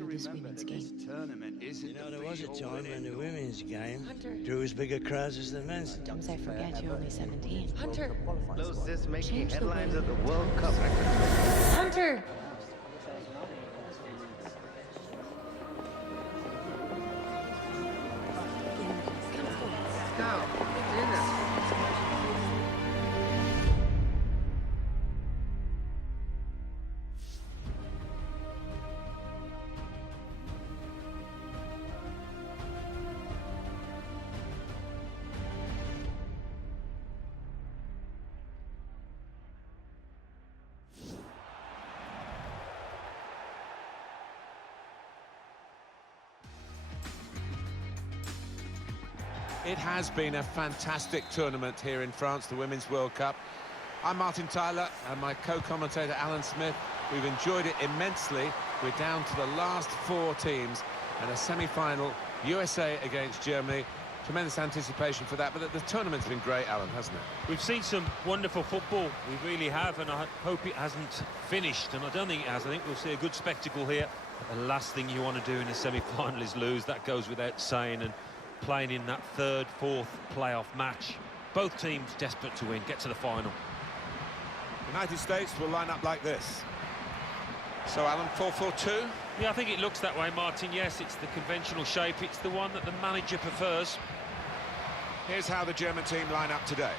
to this women's game. You know, there was a time when the women's game drew as big a crowds as the men's. Sometimes I forget you're only 17. Hunter! Knows this making Change the headlines way. at the World Cup. Hunter! Let's go. Do this. It has been a fantastic tournament here in France, the Women's World Cup. I'm Martin Tyler and my co-commentator Alan Smith. We've enjoyed it immensely. We're down to the last 4 teams and a semi-final, USA against Germany. Tremendous anticipation for that, but the tournament's been great, Alan, hasn't it? We've seen some wonderful football, we really have, and I hope it hasn't finished, and I don't think it has. I think we'll see a good spectacle here. The last thing you want to do in a semi-final is lose, that goes without saying, and playing in that third, fourth playoff match. Both teams desperate to win, get to the final. United States will line up like this. So, Alan, 4-4-2? Yeah, I think it looks that way, Martin. Yes, it's the conventional shape. It's the one that the manager prefers. Here's how the German team line up today.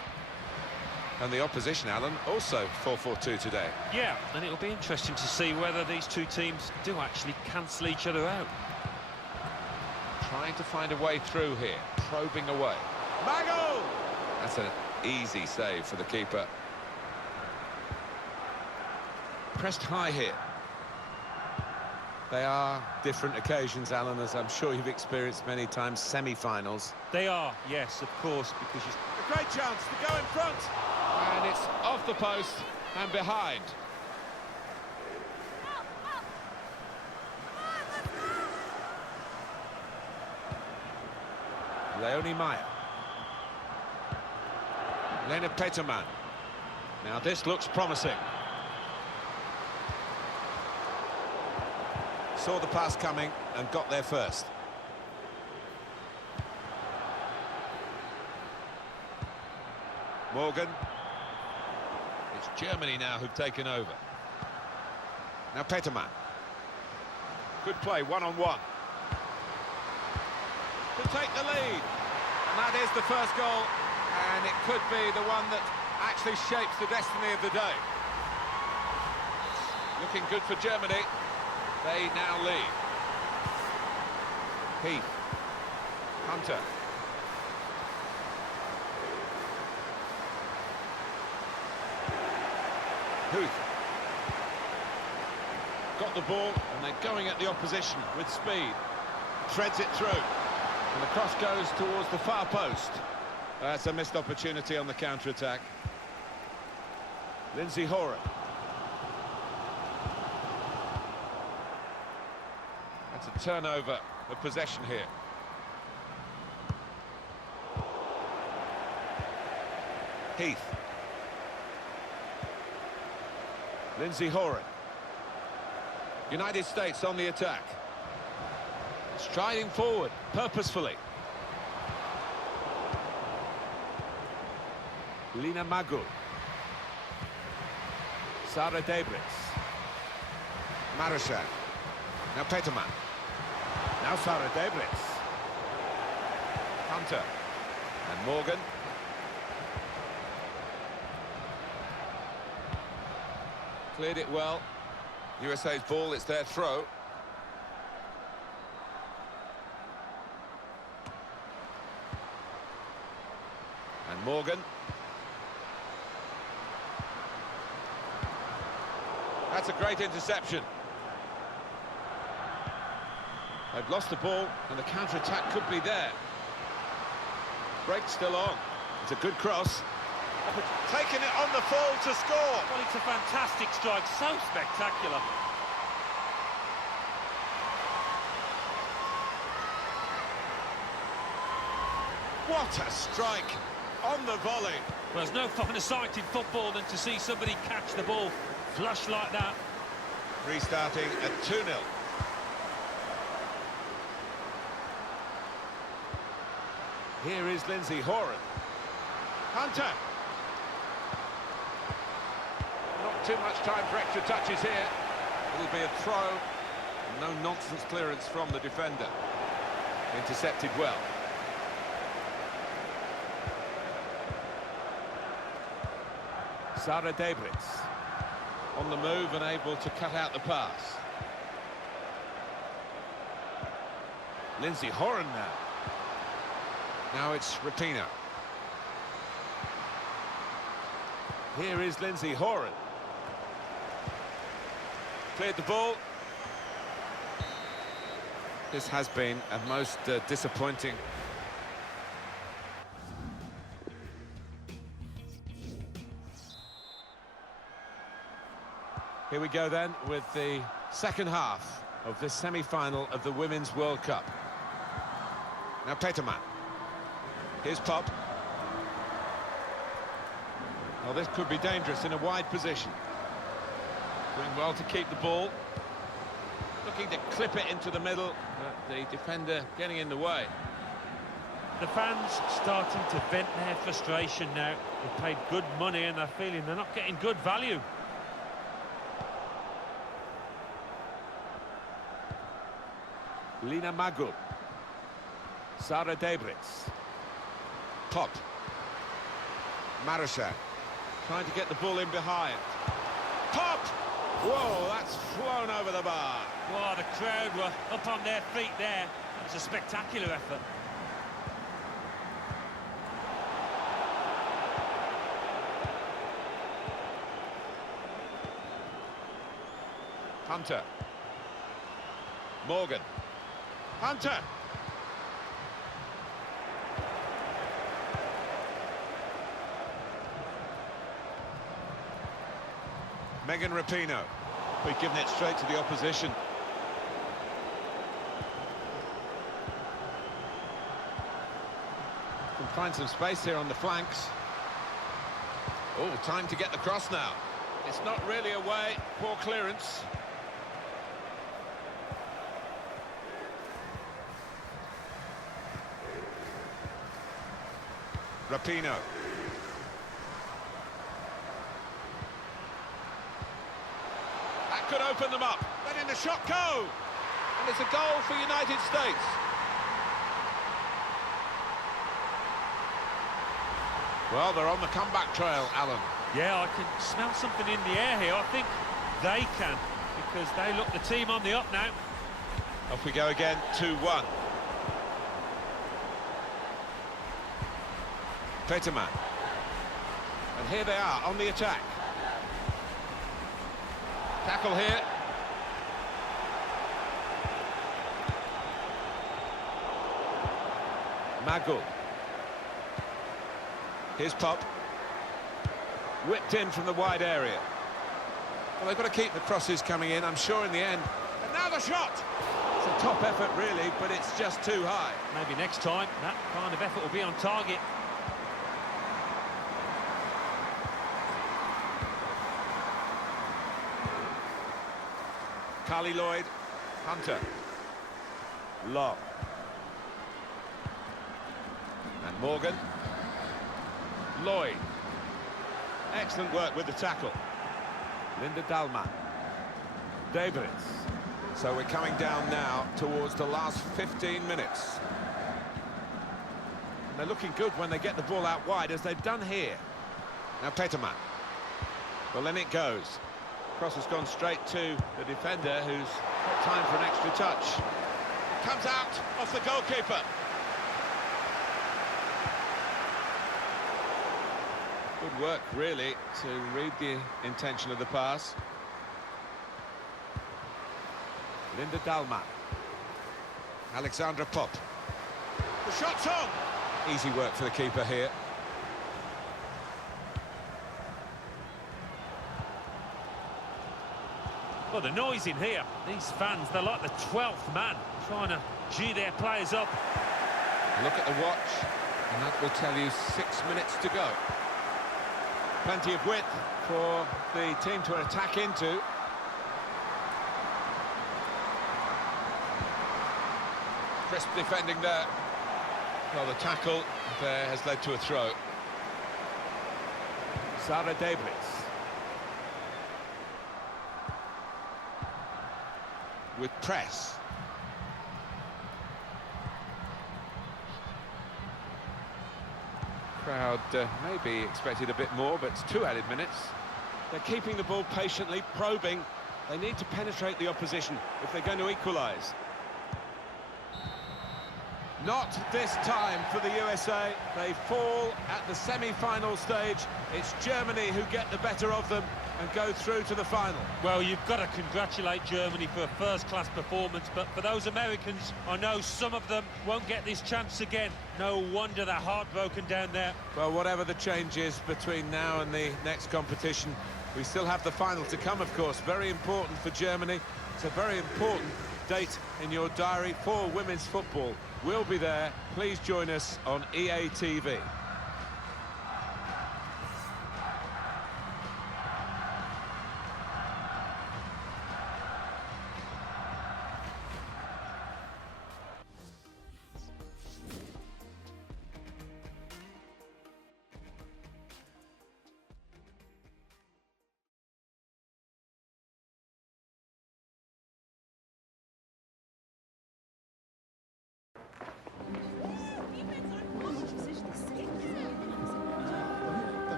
And the opposition, Alan, also 4-4-2 today. Yeah, and it'll be interesting to see whether these two teams do actually cancel each other out. Trying to find a way through here, probing away. Mago! That's an easy save for the keeper. Pressed high here. They are different occasions, Alan, as I'm sure you've experienced many times, semi-finals. They are, yes, of course, because you... A great chance to go in front. And it's off the post and behind. Leonie Meyer. Lena Peterman. Now this looks promising. Saw the pass coming and got there first. Morgan. It's Germany now who've taken over. Now Peterman. Good play, one-on-one. To take the lead. And that is the first goal. And it could be the one that actually shapes the destiny of the day. Looking good for Germany. They now lead. Heath. Hunter. Huth. Got the ball, and they're going at the opposition with speed. Threads it through. And the cross goes towards the far post. That's a missed opportunity on the counter-attack. Lindsay Horan. That's a turnover of possession here. Heath. Lindsay Horan. United States on the attack. Striding forward, purposefully. Lina Magu. Sarah Debritz. Marushan. Now Peterman. Now Sarah Debritz. Hunter. And Morgan. Cleared it well. USA's ball, it's their throw. And Morgan. That's a great interception. They've lost the ball, and the counter-attack could be there. Break still on. It's a good cross. Taking it on the fall to score. Well, it's a fantastic strike, so spectacular. What a strike on the volley. Well, there's no finer sight in football than to see somebody catch the ball flush like that. Restarting at 2-0. Here is Lindsay Horan. Hunter. Not too much time for extra touches here. It'll be a throw. No nonsense clearance from the defender. Intercepted well. Sara Debritz on the move and able to cut out the pass. Lindsay Horan now. Now it's Rapinoe. Here is Lindsay Horan. Cleared the ball. This has been a most disappointing. Here we go then with the second half of this semi-final of the Women's World Cup. Now Peterman. Here's Pop. Well, this could be dangerous in a wide position. Doing well to keep the ball. Looking to clip it into the middle, but the defender getting in the way. The fans starting to vent their frustration now. They've paid good money and they're feeling they're not getting good value. Lina Magul. Sara Debritz. Pop. Marushan. Trying to get the ball in behind. Pop! Whoa, that's flown over the bar. Wow, the crowd were up on their feet there. It was a spectacular effort. Hunter. Morgan. Hunter. Megan Rapinoe. We've given it straight to the opposition. Can find some space here on the flanks. Oh, time to get the cross now. It's not really away. Poor clearance. Rapinoe. That could open them up. Letting the shot go. And it's a goal for United States. Well, they're on the comeback trail, Alan. Yeah, I can smell something in the air here. I think they can, because they look the team on the up now. Off we go again, 2-1. Peterman. And here they are on the attack. Tackle here. Magul. Here's Pop. Whipped in from the wide area. Well, they've got to keep the crosses coming in, I'm sure, in the end. And now the shot! It's a top effort, really, but it's just too high. Maybe next time, that kind of effort will be on target. Carly Lloyd. Hunter. Long. And Morgan. Lloyd. Excellent work with the tackle. Linda Dahlmann. Debritz. So we're coming down now towards the last 15 minutes. And they're looking good when they get the ball out wide, as they've done here. Now Peterman. Well, then it goes. Cross has gone straight to the defender, who's got time for an extra touch. Comes out off the goalkeeper. Good work, really, to read the intention of the pass. Linda Dahlmann. Alexandra Pop. The shot's on! Easy work for the keeper here. Well, the noise in here, these fans, they're like the 12th man, trying to gee their players up. Look at the watch, and that will tell you 6 minutes to go. Plenty of width for the team to attack into. Crisp defending there. Well, the tackle there has led to a throw. Sarah Debris. With press. Crowd maybe expected a bit more, but it's 2 added minutes. They're keeping the ball patiently, probing. They need to penetrate the opposition if they're going to equalise. Not this time for the USA. They fall at the semi-final stage. It's Germany who get the better of them and go through to the final. Well, you've got to congratulate Germany for a first-class performance, but for those Americans, I know some of them won't get this chance again. No wonder they're heartbroken down there. Well, whatever the change is between now and the next competition, we still have the final to come, of course. Very important for Germany. It's a very important date in your diary for women's football. We'll be there. Please join us on EA TV.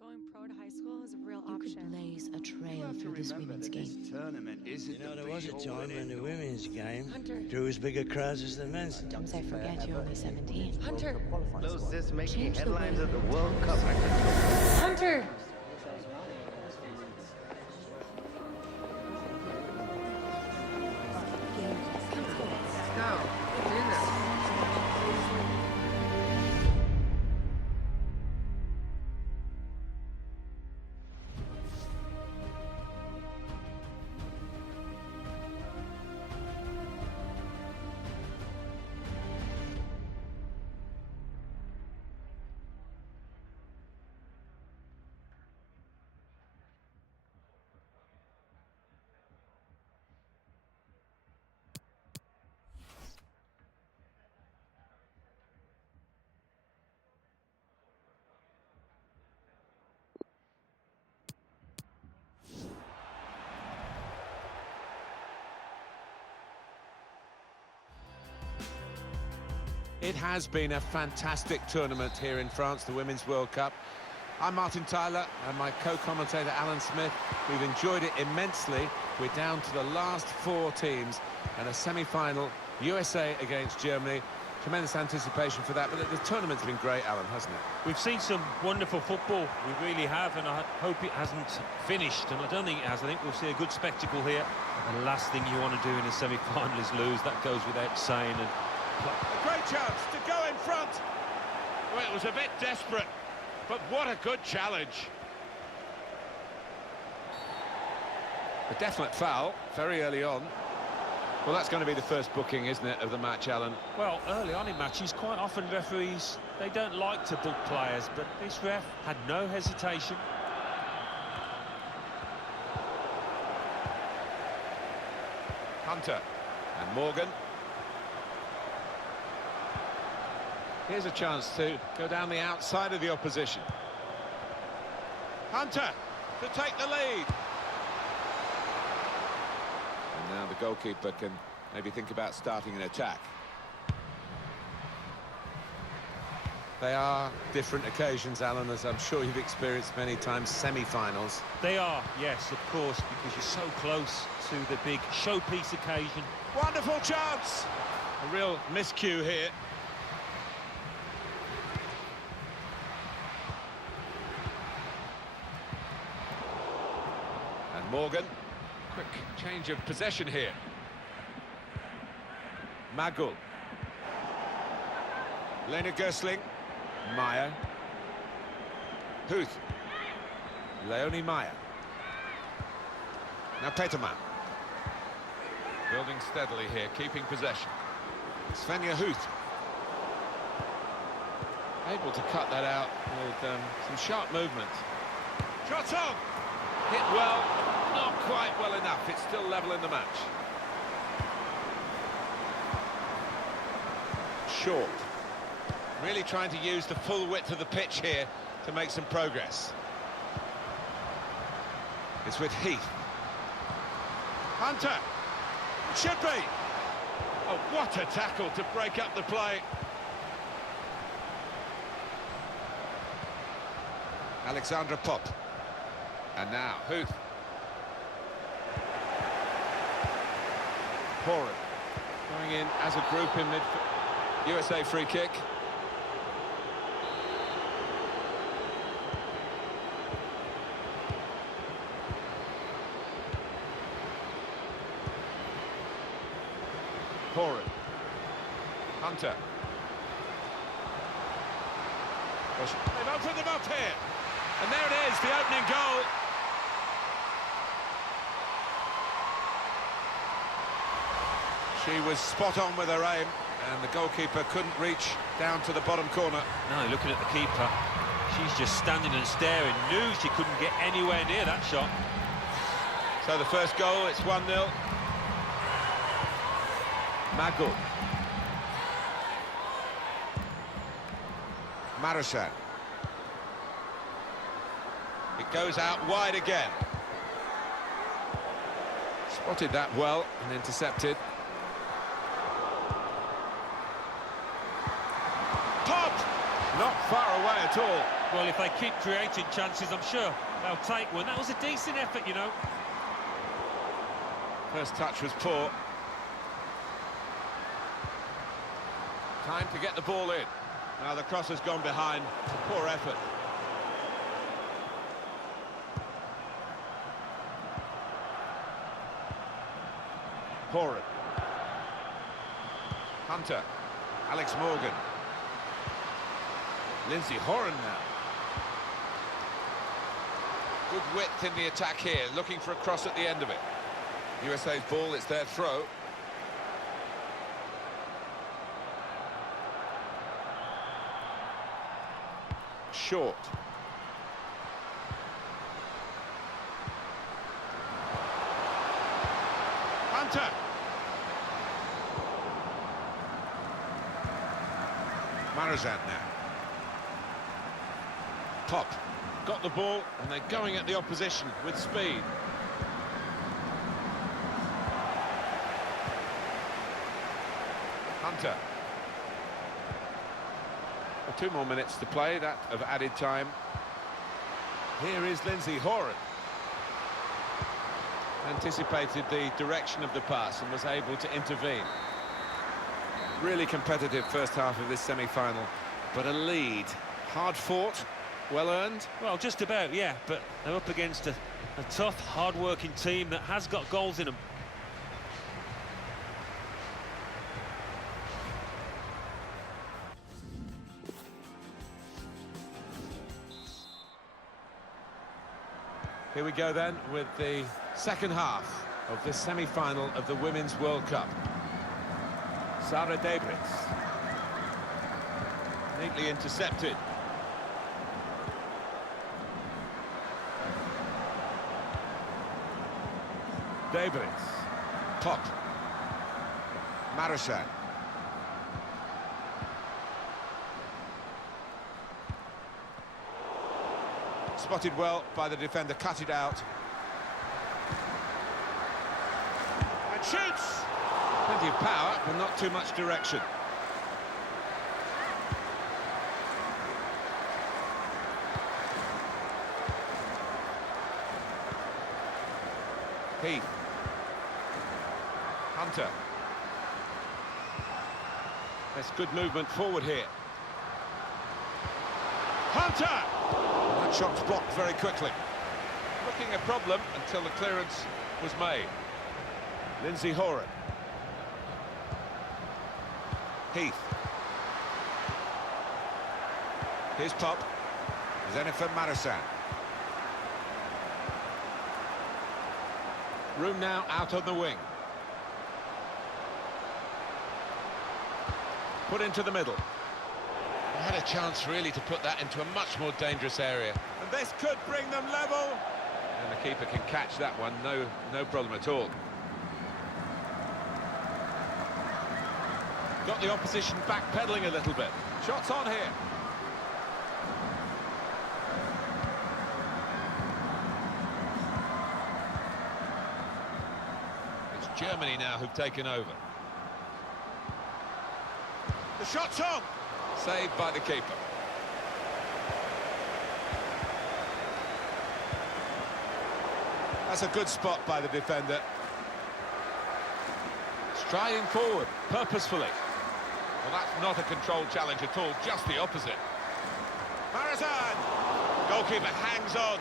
Going pro to high school is a real You option. could blaze a trail through this women's game. Tournament isn't There was a time when the women's game Hunter. drew as big a crowds as the men's. Don't I forget you're only 17. Hunter! closest making Change the headlines way of the World Cup. Hunter! Let's go. Do this. It has been a fantastic tournament here in France, the Women's World Cup. I'm Martin Tyler and my co-commentator Alan Smith. We've enjoyed it immensely. We're down to the last 4 teams and a semi-final, USA against Germany. Tremendous anticipation for that, but the tournament's been great, Alan, hasn't it? We've seen some wonderful football, we really have, and I hope it hasn't finished, and I don't think it has. I think we'll see a good spectacle here. The last thing you want to do in a semi-final is lose, that goes without saying. And A great chance to go in front. Well, it was a bit desperate, but what a good challenge. A definite foul very early on. Well, that's going to be the first booking, isn't it, of the match, Alan? well, early on in matches, quite often referees, they don't like to book players, but this ref had no hesitation. Hunter and Morgan. Here's a chance to go down the outside of the opposition. Hunter to take the lead. And now the goalkeeper can maybe think about starting an attack. They are different occasions, Alan, as I'm sure you've experienced many times, semi-finals. They are, yes, of course, because you're so close to the big showpiece occasion. Wonderful chance! A real miscue here. And Morgan, quick change of possession here. Magul. Lena Gersling. Meyer. Huth. Leonie Meyer. Now Peterman. Building steadily here, keeping possession. Svenja Huth. Able to cut that out with some sharp movement. Shot on! Hit well, not quite well enough. It's still level in the match. Short. Really trying to use the full width of the pitch here to make some progress. It's with Heath. Hunter. Should be. Oh, what a tackle to break up the play. Alexandra Pop. And now, Huth. Horan. Going in as a group in midfield. USA free kick. Horan. Hunter. They've opened them up here. And there it is, the opening goal. She was spot on with her aim, and the goalkeeper couldn't reach down to the bottom corner. No, looking at the keeper, she's just standing and staring, knew she couldn't get anywhere near that shot. So the first goal, it's 1-0. Magul. Marushan. It goes out wide again. Spotted that well and intercepted. Popped! Not far away at all. Well, if they keep creating chances, I'm sure they'll take one. That was a decent effort, you know. First touch was poor. Time to get the ball in. Now the cross has gone behind. Poor effort. Horan. Hunter. Alex Morgan. Lindsay Horan now. Good width in the attack here, looking for a cross at the end of it. USA's ball, it's their throw. Short. Hunter. Marazan now. Pop. Got the ball, and they're going at the opposition with speed. Hunter. Well, 2 more minutes to play, that of added time. Here is Lindsay Horan. Anticipated the direction of the pass and was able to intervene. Really competitive first half of this semi-final, but a lead. Hard fought, well earned. Well, just about, yeah, but they're up against a tough, hard-working team that has got goals in them. Here we go then with the second half of this semi-final of the Women's World Cup. Sarah Debritz. Neatly intercepted. Debritz. Pop. Marushan. Spotted well by the defender, cut it out. And shoots! Plenty of power, but not too much direction. Heath. Hunter. That's good movement forward here. Hunter! That shot's blocked very quickly. Looking a problem until the clearance was made. Lindsay Horan. Heath. Here's Pop. Zenithan Marasan. Room now out on the wing. Put into the middle. They had a chance really to put that into a much more dangerous area. And this could bring them level. And the keeper can catch that one, no problem at all. Got the opposition backpedaling a little bit. Shots on here. It's Germany now who've taken over. The shot's on! Saved by the keeper. That's a good spot by the defender. Striding forward, purposefully. Well, that's not a controlled challenge at all, just the opposite. Marasan! Goalkeeper hangs on.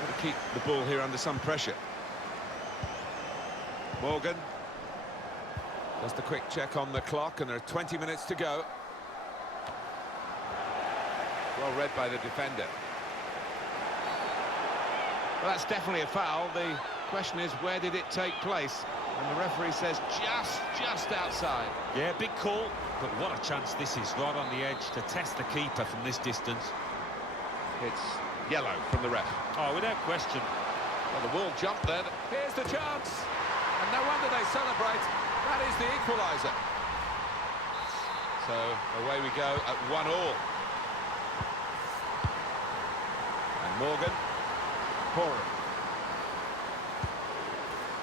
Got to keep the ball here under some pressure. Morgan. Just a quick check on the clock, and there are 20 minutes to go. Well read by the defender. Well, that's definitely a foul. The question is, where did it take place? And the referee says just outside. Yeah, big call, but what a chance this is, right on the edge to test the keeper from this distance. It's yellow from the ref. Oh, without question. Well, the ball jumped then. Here's the chance. And no wonder they celebrate. That is the equaliser. So away we go at 1-1. And Morgan. Horan.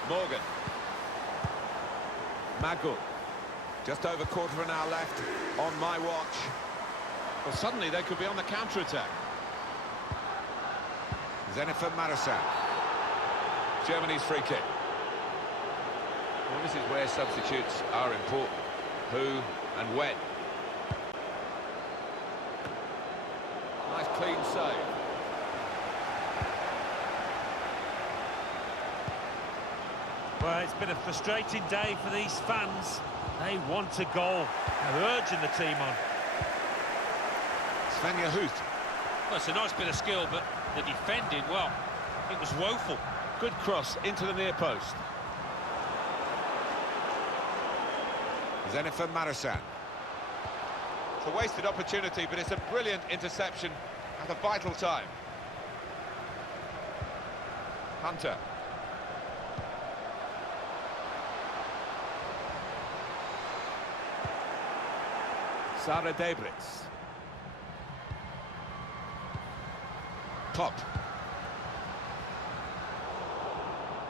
Morgan. Magul. Just over quarter of an hour left on my watch. Well, suddenly they could be on the counter-attack. Zenithan Marasan. Germany's free kick. Well, this is where substitutes are important. Who and when. Nice clean save. Well, it's been a frustrating day for these fans. They want a goal. They're urging the team on. Svenja Huth. Well, it's a nice bit of skill, but the defending, well, it was woeful. Good cross into the near post. Zenithan Marasan. It's a wasted opportunity, but it's a brilliant interception at a vital time. Hunter. Sara Debritz. Pop.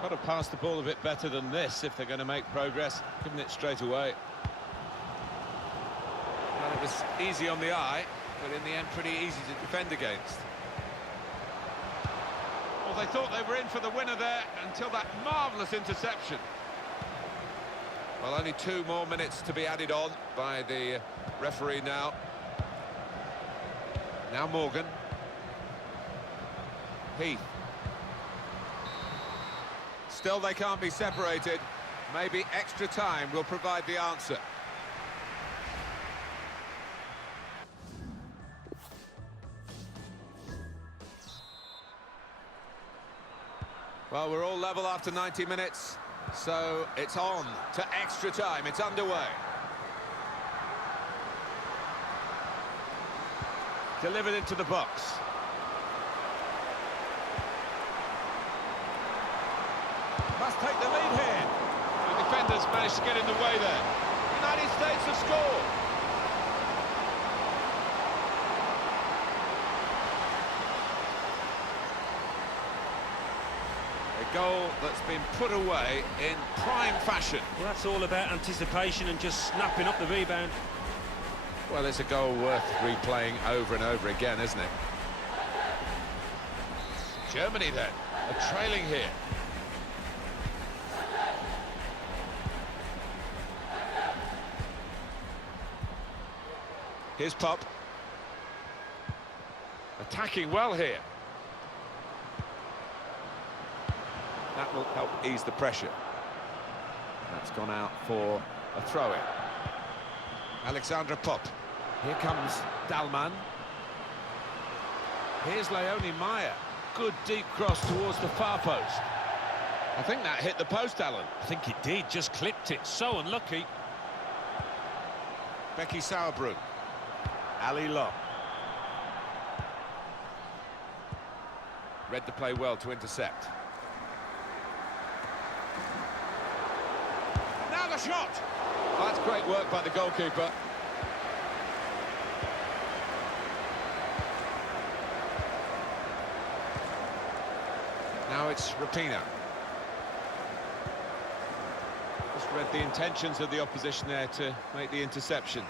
Got to pass the ball a bit better than this if they're going to make progress, giving it straight away. Well, it was easy on the eye, but in the end pretty easy to defend against. Well, they thought they were in for the winner there until that marvellous interception. Well, only 2 more minutes to be added on by the referee now. Now Morgan. Heath. Still they can't be separated. Maybe extra time will provide the answer. Well, we're all level after 90 minutes. So it's on to extra time. It's underway. Delivered into the box. Must take the lead here. The defenders managed to get in the way there. The United States have scored. A goal that's been put away in prime fashion. Well, that's all about anticipation and just snapping up the rebound. Well, it's a goal worth replaying over and over again, isn't it? Germany then, are trailing here. Here's Pop. Attacking well here. That will help ease the pressure. That's gone out for A throw-in. Alexandra Pop. Here comes Dalman. Here's Leonie Meyer. Good deep cross towards the far post. I think that hit the post, Alan. I think it did, just clipped it. So unlucky. Becky Sauerbrunn. Ali Long. Read the play well to intercept. Now the shot! That's great work by the goalkeeper. Now it's Rapinoe. Just read the intentions of the opposition there to make the interception.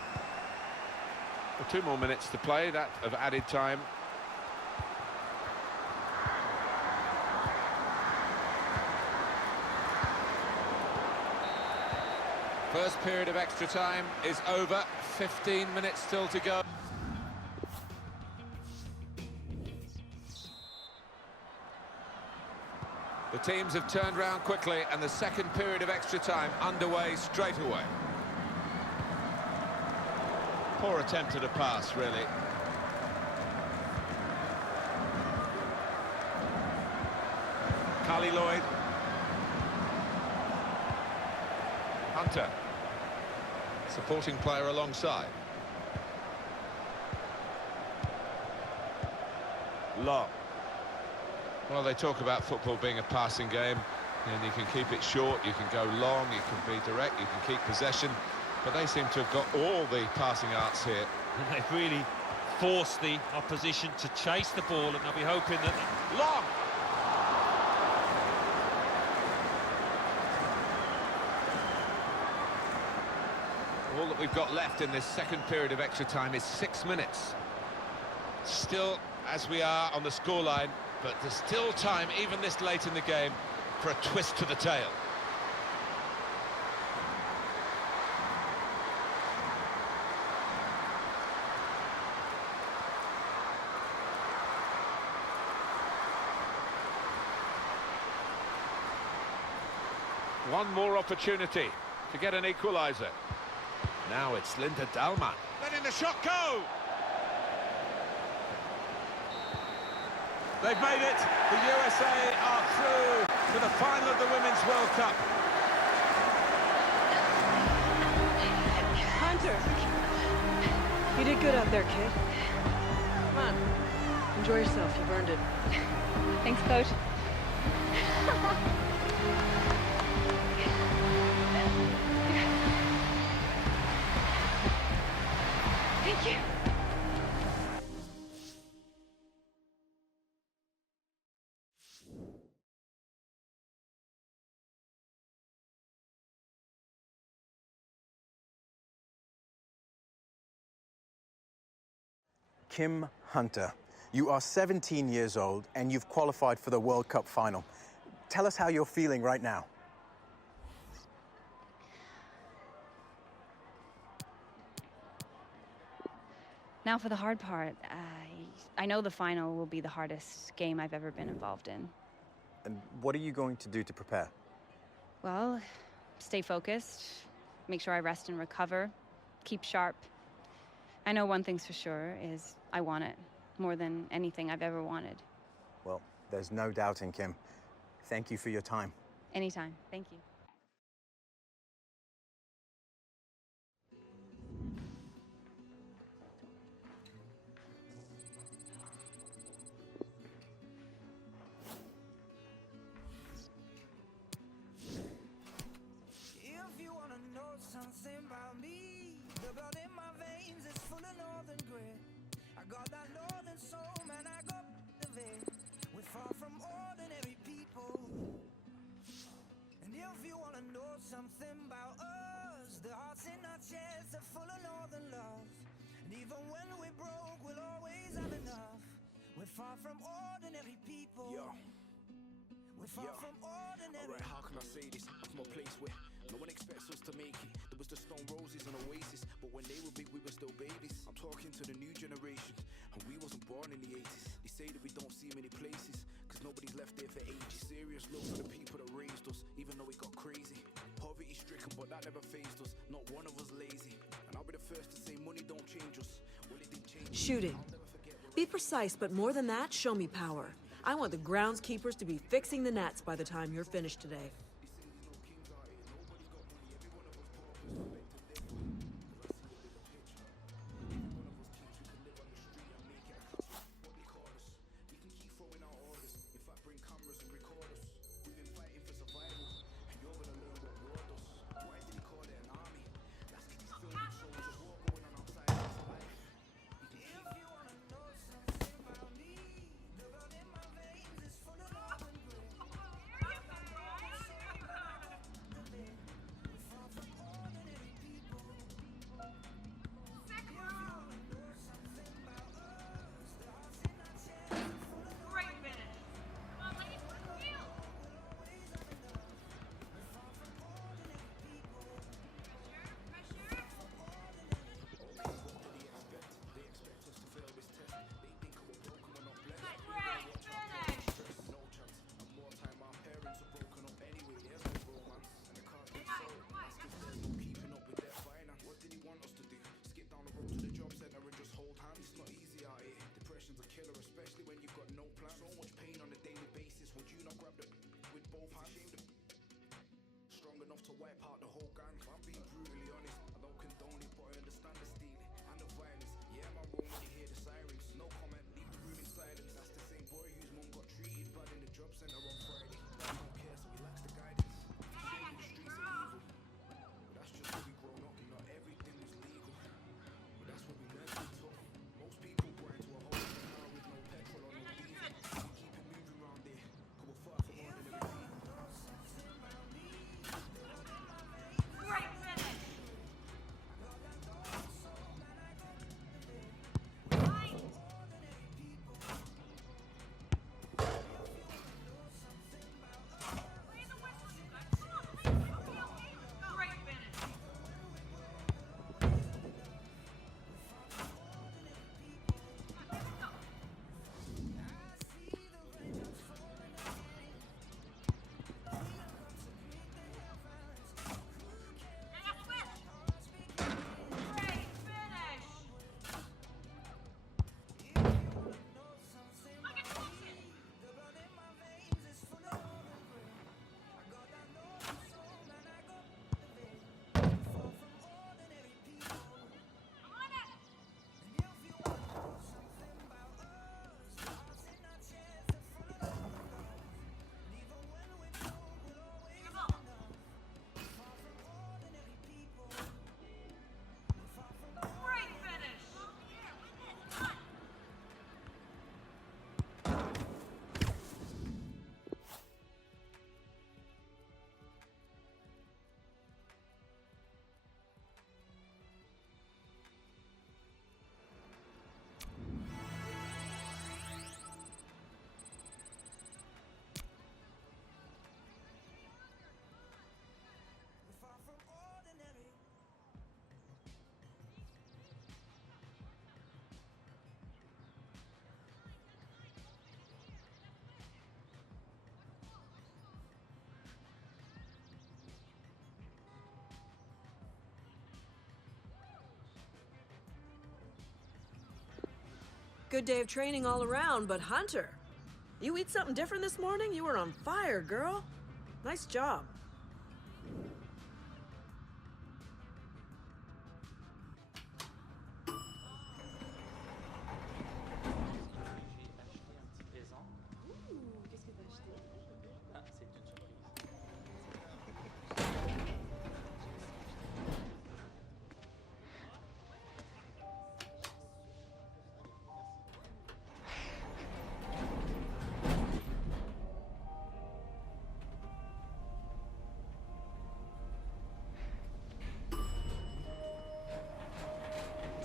Well, 2 more minutes to play, that of added time. First period of extra time is over. 15 minutes still to go. The teams have turned round quickly, and the second period of extra time underway straight away. Poor attempt at a pass, really. Carly Lloyd. Hunter. Supporting player alongside. Long. Well, they talk about football being a passing game, and you can keep it short, you can go long, you can be direct, you can keep possession, but they seem to have got all the passing arts here. And they've really forced the opposition to chase the ball, and they'll be hoping that... Long! All that we've got left in this second period of extra time is 6 minutes. Still, as we are on the scoreline, but there's still time, even this late in the game, for a twist to the tail. One more opportunity to get an equaliser. Now it's Linda Dalman. Letting the shot go! They've made it. The USA are through to the final of the Women's World Cup. Hunter, you did good out there, kid. Come on, enjoy yourself. You've earned it. Thanks, Coach. Thank you. Kim Hunter, you are 17 years old and you've qualified for the World Cup final. Tell us how you're feeling right now. Now for the hard part. I know the final will be the hardest game I've ever been involved in. And what are you going to do to prepare? Well, stay focused, make sure I rest and recover, keep sharp. I know one thing's for sure is I want it more than anything I've ever wanted. Well, there's no doubting, Kim. Thank you for your time. Anytime. Thank you. If you wanna know something about me, the blood in my veins is full of northern grit. I got that northern soul, man, I got the vein. We're far from ordinary people. And if you wanna know something about us, the hearts in our chests are full of northern love. And even when we're broke, we'll always have enough. We're far from ordinary people. We're far from ordinary. Alright, how can I say this? From a place where no one expects us to make it. There was the Stone Roses and Oasis, but when they were big, we were still babies. I'm talking to the new generation, and we wasn't born in the 80s. They say that we don't see many places, cause nobody's left there for ages. Serious love for the people that raised us, even though it got crazy. Poverty stricken second, but that never fazed us. Not one of us lazy. And I'll be the first to say money don't change us. Well, it didn't change. Shooting. Be precise, but more than that, show me power. I want the groundskeepers to be fixing the nets by the time you're finished today. To wipe out the whole gang. I'm being brutally honest, I don't condone it, but I understand the stealing and the violence. Yeah, my room when you hear the sirens. No comment, leave the room in silence. That's the same boy whose mum got treated bad in the job centre on Friday. I don't care, so he lacks the guidance. Shame the streets are evil, but that's just where we grown up. Not everything was legal, but that's where we learned to be tough. Most people go into a hole in the car with no petrol or no diesel. Keep it moving round there, 'cause we're far from ordinary people. Good day of training all around, but Hunter, you eat something different this morning? You were on fire, girl. Nice job.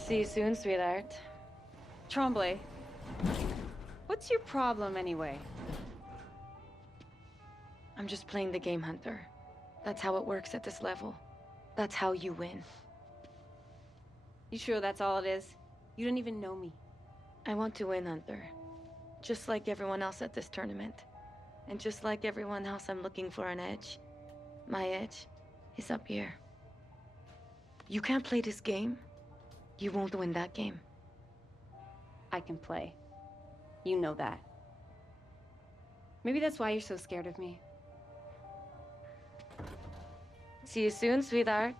See you soon, sweetheart. Tremblay, what's your problem anyway? I'm just playing the game, Hunter. That's how it works at this level. That's how you win. You sure that's all it is? You don't even know me. I want to win, Hunter. Just like everyone else at this tournament. And just like everyone else, I'm looking for an edge. My edge is up here. You can't play this game, you won't win that game. I can play. You know that. Maybe that's why you're so scared of me. See you soon, sweetheart.